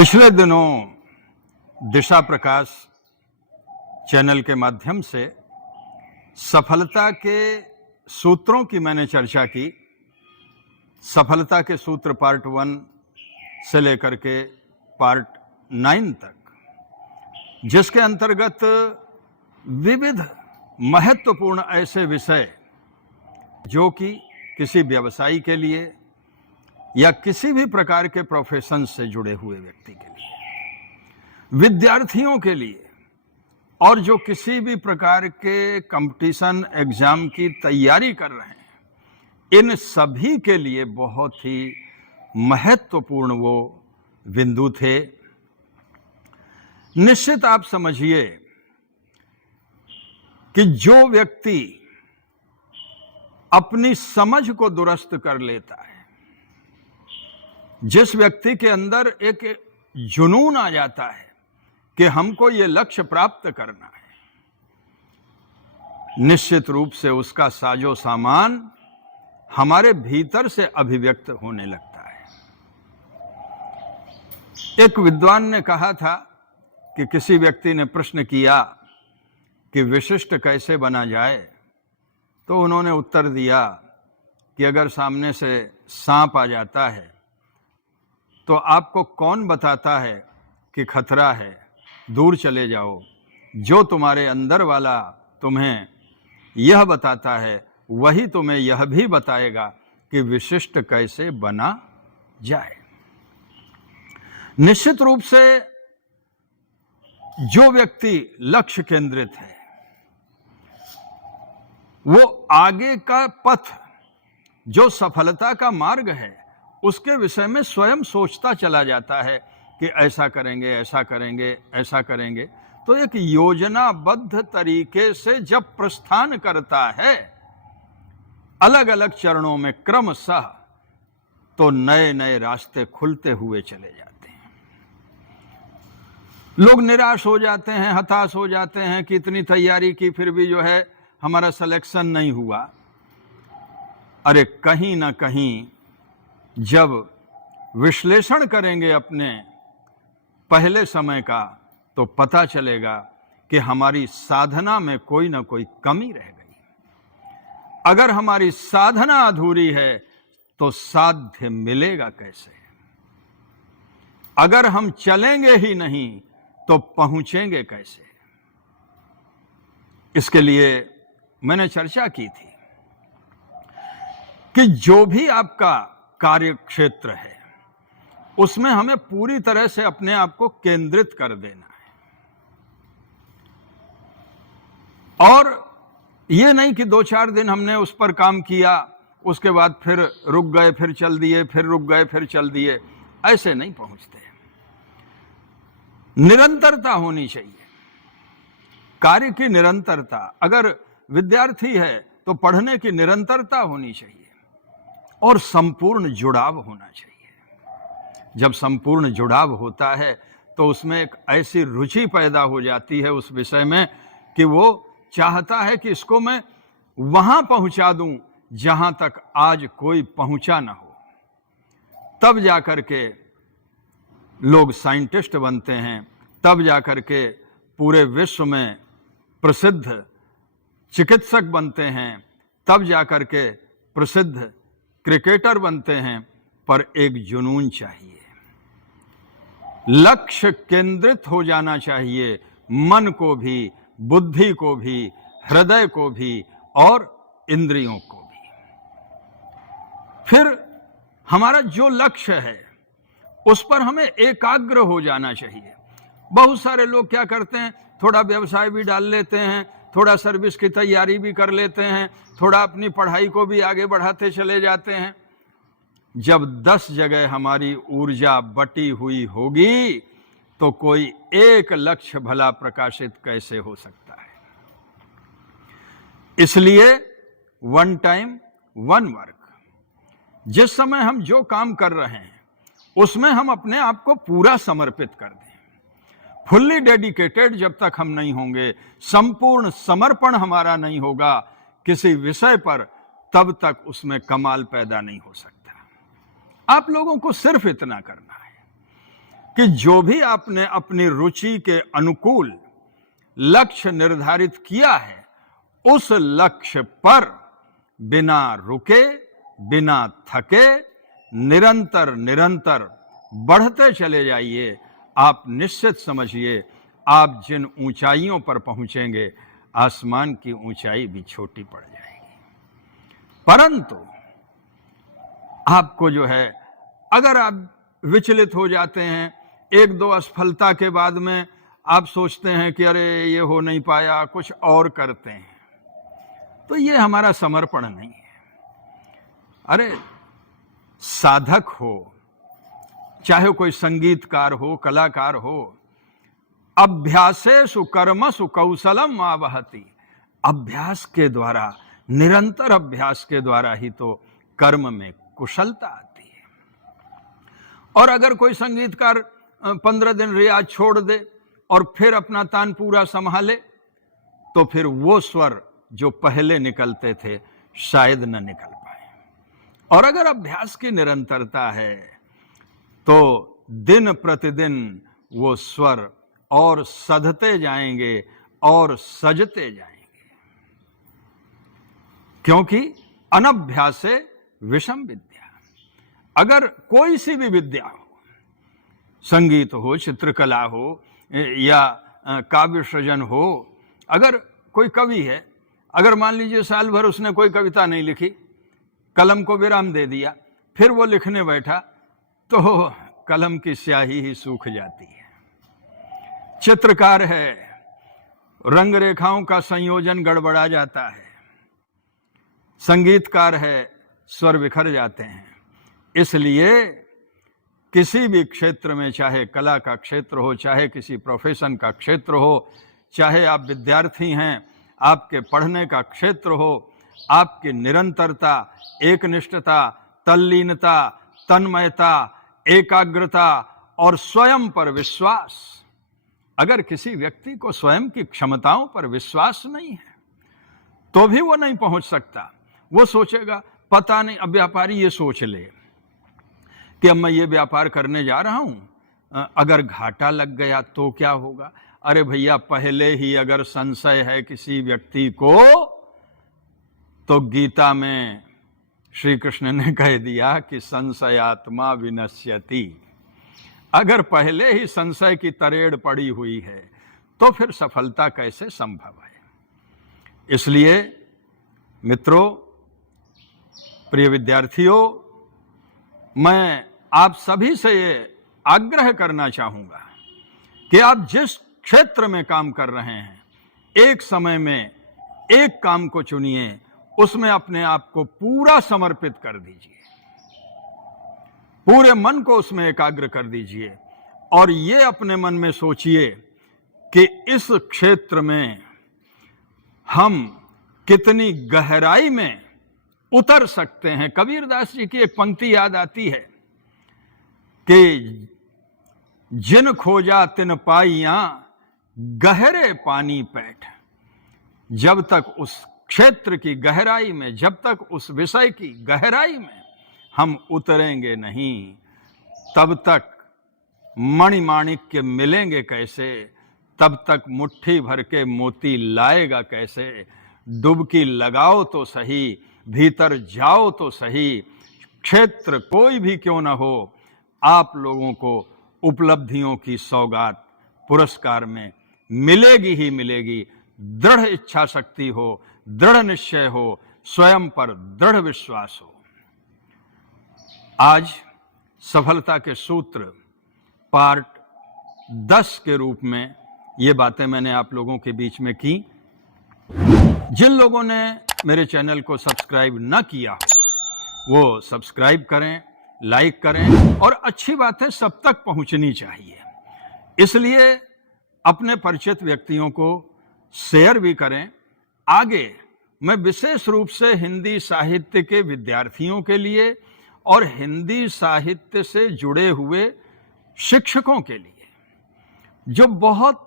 पिछले दिनों दिशा प्रकाश चैनल के माध्यम से सफलता के सूत्रों की मैंने चर्चा की। सफलता के सूत्र पार्ट 1 से लेकर के पार्ट 9 तक, जिसके अंतर्गत विविध महत्वपूर्ण ऐसे विषय जो कि किसी व्यवसायी के लिए या किसी भी प्रकार के प्रोफेशन से जुड़े हुए व्यक्ति के लिए, विद्यार्थियों के लिए, और जो किसी भी प्रकार के कंपटीशन एग्जाम की तैयारी कर रहे हैं, इन सभी के लिए बहुत ही महत्वपूर्ण वो बिंदु थे। निश्चित आप समझिए कि जो व्यक्ति अपनी समझ को दुरुस्त कर लेता है, जिस व्यक्ति के अंदर एक जुनून आ जाता है कि हमको ये लक्ष्य प्राप्त करना है, निश्चित रूप से उसका साजो सामान हमारे भीतर से अभिव्यक्त होने लगता है। एक विद्वान ने कहा था कि किसी व्यक्ति ने प्रश्न किया कि विशिष्ट कैसे बना जाए, तो उन्होंने उत्तर दिया कि अगर सामने से सांप आ जाता है तो आपको कौन बताता है कि खतरा है, दूर चले जाओ। जो तुम्हारे अंदर वाला तुम्हें यह बताता है, वही तुम्हें यह भी बताएगा कि विशिष्ट कैसे बना जाए। निश्चित रूप से जो व्यक्ति लक्ष्य केंद्रित है, वो आगे का पथ, जो सफलता का मार्ग है, उसके विषय में स्वयं सोचता चला जाता है कि ऐसा करेंगे, ऐसा करेंगे, ऐसा करेंगे। तो एक योजनाबद्ध तरीके से जब प्रस्थान करता है अलग अलग चरणों में क्रमशः, तो नए नए रास्ते खुलते हुए चले जाते हैं। लोग निराश हो जाते हैं, हताश हो जाते हैं कि इतनी तैयारी की फिर भी जो है हमारा सिलेक्शन नहीं हुआ। अरे कहीं ना कहीं जब विश्लेषण करेंगे अपने पहले समय का, तो पता चलेगा कि हमारी साधना में कोई ना कोई कमी रह गई। अगर हमारी साधना अधूरी है तो साध्य मिलेगा कैसे? अगर हम चलेंगे ही नहीं तो पहुंचेंगे कैसे? इसके लिए मैंने चर्चा की थी कि जो भी आपका कार्य क्षेत्र है, उसमें हमें पूरी तरह से अपने आप को केंद्रित कर देना है। और ये नहीं कि 2-4 दिन हमने उस पर काम किया, उसके बाद फिर रुक गए, फिर चल दिए, फिर रुक गए, फिर चल दिए। ऐसे नहीं पहुंचते। निरंतरता होनी चाहिए, कार्य की निरंतरता। अगर विद्यार्थी है तो पढ़ने की निरंतरता होनी चाहिए और संपूर्ण जुड़ाव होना चाहिए। जब संपूर्ण जुड़ाव होता है तो उसमें एक ऐसी रुचि पैदा हो जाती है उस विषय में कि वो चाहता है कि इसको मैं वहां पहुंचा दूं जहां तक आज कोई पहुंचा ना हो। तब जाकर के लोग साइंटिस्ट बनते हैं, तब जाकर के पूरे विश्व में प्रसिद्ध चिकित्सक बनते हैं, तब जाकर के प्रसिद्ध क्रिकेटर बनते हैं। पर एक जुनून चाहिए, लक्ष्य केंद्रित हो जाना चाहिए, मन को भी, बुद्धि को भी, हृदय को भी और इंद्रियों को भी। फिर हमारा जो लक्ष्य है उस पर हमें एकाग्र हो जाना चाहिए। बहुत सारे लोग क्या करते हैं, थोड़ा व्यवसाय भी डाल लेते हैं, थोड़ा सर्विस की तैयारी भी कर लेते हैं, थोड़ा अपनी पढ़ाई को भी आगे बढ़ाते चले जाते हैं। जब 10 जगह हमारी ऊर्जा बटी हुई होगी तो कोई एक लक्ष्य भला प्रकाशित कैसे हो सकता है? इसलिए वन टाइम वन वर्क। जिस समय हम जो काम कर रहे हैं उसमें हम अपने आप को पूरा समर्पित कर दें। फुल्ली डेडिकेटेड जब तक हम नहीं होंगे, संपूर्ण समर्पण हमारा नहीं होगा किसी विषय पर, तब तक उसमें कमाल पैदा नहीं हो सकता। आप लोगों को सिर्फ इतना करना है कि जो भी आपने अपनी रुचि के अनुकूल लक्ष्य निर्धारित किया है, उस लक्ष्य पर बिना रुके, बिना थके, निरंतर निरंतर बढ़ते चले जाइए। आप निश्चित समझिए, आप जिन ऊंचाइयों पर पहुंचेंगे, आसमान की ऊंचाई भी छोटी पड़ जाएगी। परंतु आपको जो है, अगर आप विचलित हो जाते हैं, एक दो असफलता के बाद में आप सोचते हैं कि अरे ये हो नहीं पाया, कुछ और करते हैं, तो ये हमारा समर्पण नहीं है। अरे साधक हो, चाहे कोई संगीतकार हो, कलाकार हो, अभ्यासेषु कर्मसु कौशलम आवहति। अभ्यास के द्वारा, निरंतर अभ्यास के द्वारा ही तो कर्म में कुशलता आती है। और अगर कोई संगीतकार 15 दिन रियाज छोड़ दे और फिर अपना तान पूरा संभाले, तो फिर वो स्वर जो पहले निकलते थे शायद न निकल पाए। और अगर अभ्यास की निरंतरता है तो दिन प्रतिदिन वो स्वर और सधते जाएंगे और सजते जाएंगे, क्योंकि अनभ्यासे विषम विद्या। अगर कोई सी भी विद्या हो, संगीत हो, चित्रकला हो या काव्य सृजन हो, अगर कोई कवि है, अगर मान लीजिए साल भर उसने कोई कविता नहीं लिखी, कलम को विराम दे दिया, फिर वो लिखने बैठा, तो कलम की स्याही ही सूख जाती है। चित्रकार है, रंग रेखाओं का संयोजन गड़बड़ा जाता है। संगीतकार है, स्वर बिखर जाते हैं। इसलिए किसी भी क्षेत्र में, चाहे कला का क्षेत्र हो, चाहे किसी प्रोफेशन का क्षेत्र हो, चाहे आप विद्यार्थी हैं, आपके पढ़ने का क्षेत्र हो, आपकी निरंतरता, एकनिष्ठता, तल्लीनता, तन्मयता, एकाग्रता और स्वयं पर विश्वास। अगर किसी व्यक्ति को स्वयं की क्षमताओं पर विश्वास नहीं है, तो भी वो नहीं पहुंच सकता। वो सोचेगा, पता नहीं, अब व्यापारी ये सोच ले कि अब मैं ये व्यापार करने जा रहा हूं, अगर घाटा लग गया तो क्या होगा। अरे भैया, पहले ही अगर संशय है किसी व्यक्ति को, तो गीता में श्री कृष्ण ने कह दिया कि संशयात्मा विनश्यति। अगर पहले ही संशय की तरेड़ पड़ी हुई है, तो फिर सफलता कैसे संभव है। इसलिए मित्रों, प्रिय विद्यार्थियों, मैं आप सभी से ये आग्रह करना चाहूंगा कि आप जिस क्षेत्र में काम कर रहे हैं, एक समय में एक काम को चुनिए, उसमें अपने आप को पूरा समर्पित कर दीजिए, पूरे मन को उसमें एकाग्र कर दीजिए और ये अपने मन में सोचिए कि इस क्षेत्र में हम कितनी गहराई में उतर सकते हैं। कबीरदास जी की एक पंक्ति याद आती है कि जिन खोजा तिन पाइयां गहरे पानी पैठ। जब तक उस क्षेत्र की गहराई में, जब तक उस विषय की गहराई में हम उतरेंगे नहीं, तब तक मणिमाणिक्य मिलेंगे कैसे, तब तक मुट्ठी भर के मोती लाएगा कैसे। डुबकी लगाओ तो सही, भीतर जाओ तो सही, क्षेत्र कोई भी क्यों ना हो, आप लोगों को उपलब्धियों की सौगात पुरस्कार में मिलेगी ही मिलेगी। दृढ़ इच्छा शक्ति हो, दृढ़ निश्चय हो, स्वयं पर दृढ़ विश्वास हो। आज सफलता के सूत्र पार्ट 10 के रूप में ये बातें मैंने आप लोगों के बीच में की। जिन लोगों ने मेरे चैनल को सब्सक्राइब न किया हो, वो सब्सक्राइब करें, लाइक करें, और अच्छी बातें सब तक पहुंचनी चाहिए। इसलिए अपने परिचित व्यक्तियों को शेयर भी करें। आगे मैं विशेष रूप से हिंदी साहित्य के विद्यार्थियों के लिए और हिंदी साहित्य से जुड़े हुए शिक्षकों के लिए, जो बहुत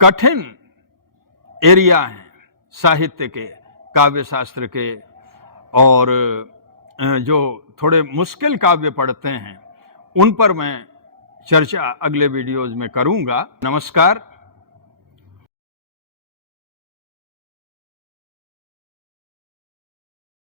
कठिन एरिया हैं साहित्य के, काव्य शास्त्र के, और जो थोड़े मुश्किल काव्य पढ़ते हैं, उन पर मैं चर्चा अगले वीडियोज में करूंगा। नमस्कार।